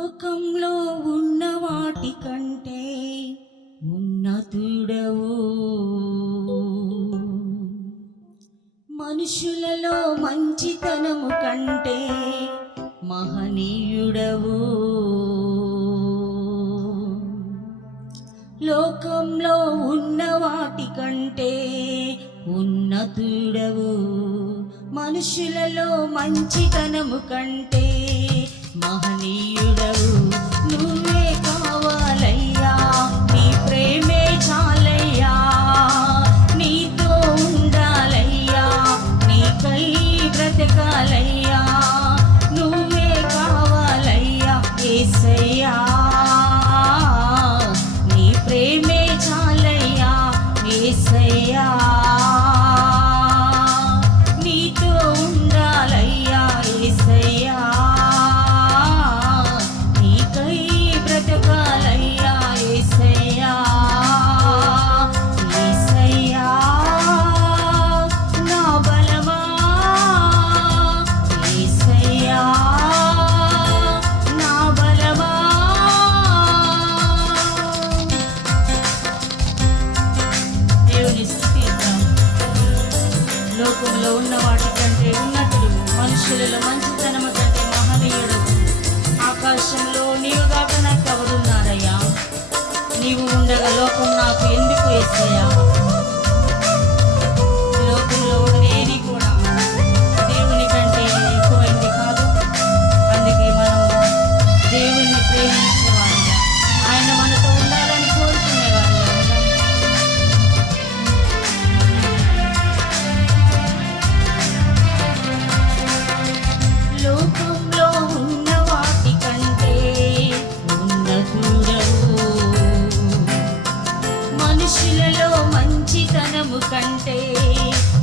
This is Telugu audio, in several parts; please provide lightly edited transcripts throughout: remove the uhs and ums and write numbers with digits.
లోకంలో ఉన్న వాటి కంటే ఉన్నతుడవు, మనుషులలో మంచితనము కంటే మహనీయుడవు. లోకంలో ఉన్న వాటి కంటే ఉన్నతుడవు, మనుషులలో మంచితనము కంటే మహనీయుడవు. నువ్వే కావాలయ్యా, నీ ప్రేమే చాలయ్యా, నీతో ఉండాలయ్యా, నీకై బ్రతకాలయ్యా. నువ్వే కావాలయ్యా యేసయ్యా, నీ ప్రేమే చాలయ్యా యేసయ్యా, నీతో ఉండాలయ్యా యేసయ్యా, నీకై బ్రతకాలయ్యా యేసయ్యా. యేసయ్యా నా బలమా, యేసయ్యా నా బలమా. దేవుని స్తుతిద్దాం. లోకంలో ఉన్న వాటి కంటే ఉన్నతుడు, మనుషులలో మంచితనము కంటే మహనీయుడు. ఆకాశంలో నీవు కాక నాకు ఎవరున్నారయ్యా? నీవు ఉండగా లోకం నాకు ఎందుకు యేసయ్యా? లోకంలో ఉన్నదేది కూడా దేవుని కంటే ఎక్కువైంది కాదు. అందుకే మనం దేవుణ్ణి ప్రేమించేవాడిగా, ఆయన మనతో ఉండాలని కోరుకునేవాడిగా ఉందాం. లోకంలో ఉన్న వాటి కంటే ఉన్నతుడవు, మనుషులలో మంచితనము కంటే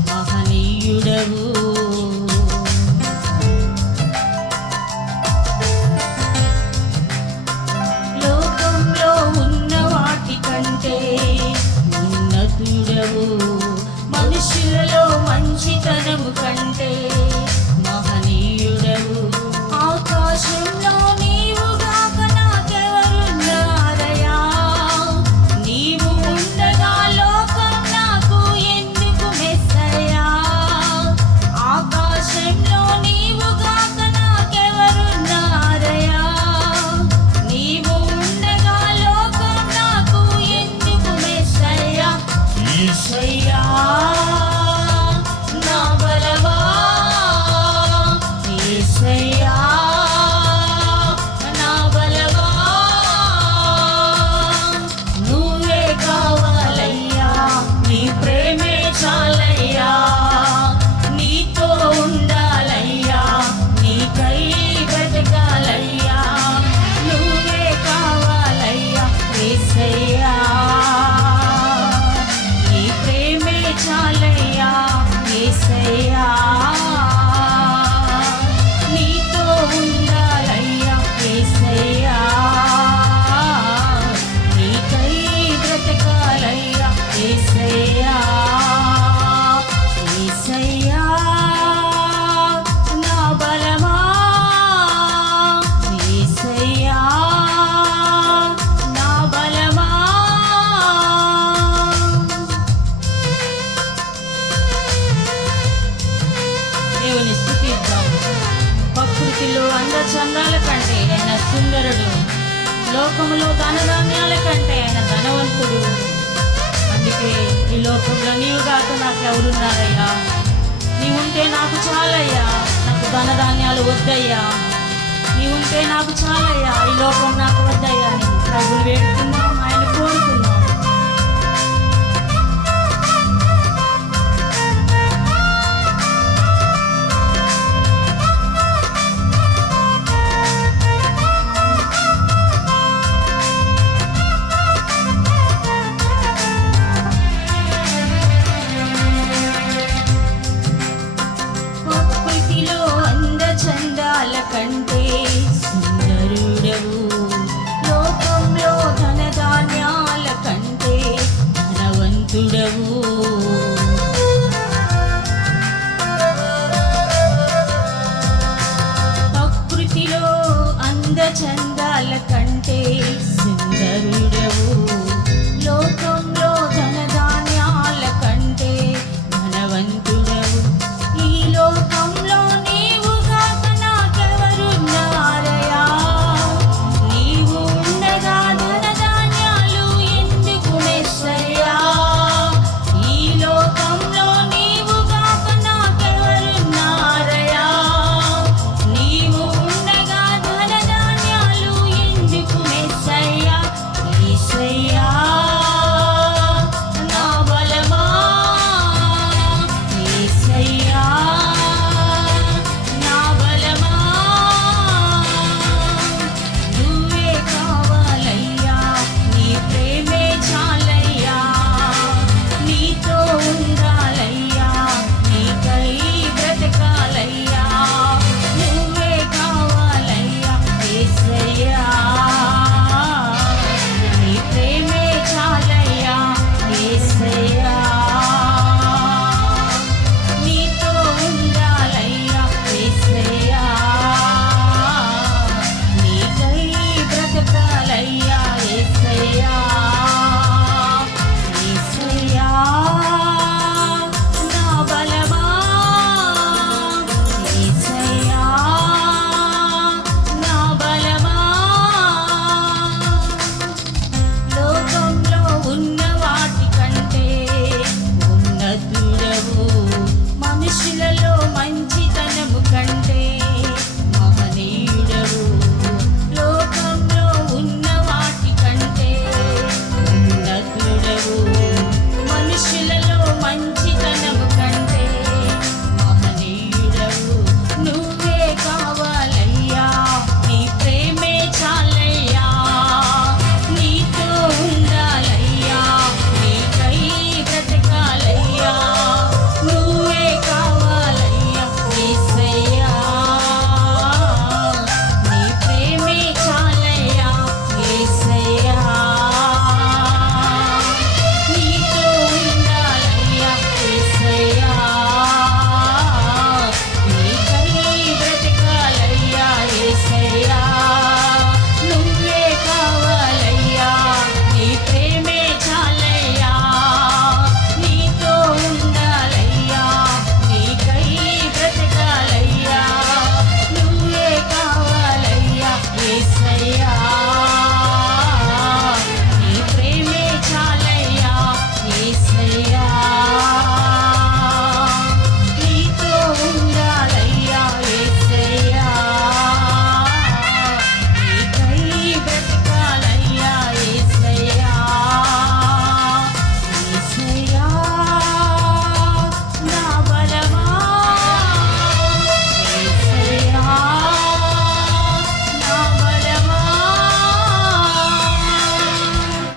మహనీయుడవు. లోకంలో ఉన్న వాటి కంటే ఉన్నతుడవు, మనుషులలో మంచితనము కంటే మహనీయుడవు. ఆకాశంలో నీవు గాక నాకెవరున్నారయ్యా? నీవు ఉండగా లోకం నాకు ఎందుకు మెస్సయ్యా? ఆకాశంలో నీవు గాక నాకెవరున్నారయ్యా? నీవు ఉండగా లోకం నాకు ఎందుకు మెస్సయ్యా? యేసయ్యా నా బలమా, యేసయ్యా నా బలమా. నువ్వే కావాలయ్యా, నీ ప్రేమే చాలయ్యా, నీతో ఉండాలయ్యా, నీకై బ్రతకాలయ్యా. నువ్వే కావాలయ్యా యేసయ్యా, నీ ప్రేమే చాలయ్యా యేసయ్యా, నీతో ఉండాలయ్యా యేసయ్యా, నీకై బ్రతకాలయ్యా యేసయ్యా. యేసయ్యా నా బలమా, యేసయ్యా నా బలమా. దేవుని స్తుతిద్దాం. ప్రకృతిలో అందచందాల కంటే ఆయన సుందరుడు, లోకములో ధనధాన్యాల కంటే ఆయన ధనవంతుడు. అందుకే ఈ లోకంలో నీవు కాక నాకు ఎవరున్నారయ్యా? నీవుంటే నాకు చాలయ్యా, నాకు ధనధాన్యాలు వద్దయ్యా. నీవుంటే నాకు చాలయ్యా, ఈ లోకం నాకు వద్దయ్యా అని ప్రభువు వేడుకుందాం, ఆయన కోరుకుందాం. ప్రకృతిలో అందచందాల కంటే సుందరుడవు, లోకంలో ధన అందాల కంటే సుందరుడవు లోకం